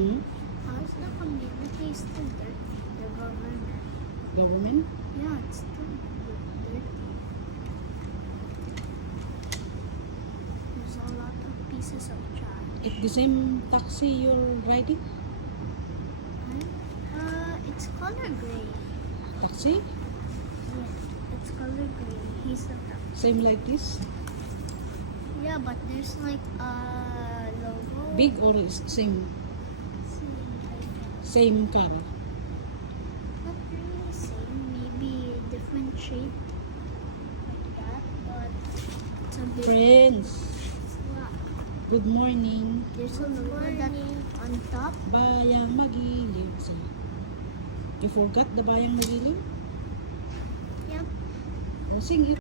How's the community still dirty? The government. Government? Yeah, it's still dirty. There's a lot of pieces of trash. It's the same taxi you're riding? It's color gray. Taxi? Yeah, it's color gray. He's a taxi. Same like this? Yeah, but there's like a logo. Big or is same? Same car? Not really same. Maybe different shape. Like that, but it's a bit. Friends, Wow. good morning. There's a logo that on top. Bayang Magiliw. You forgot the Bayang Magiliw? Yep. Sing it.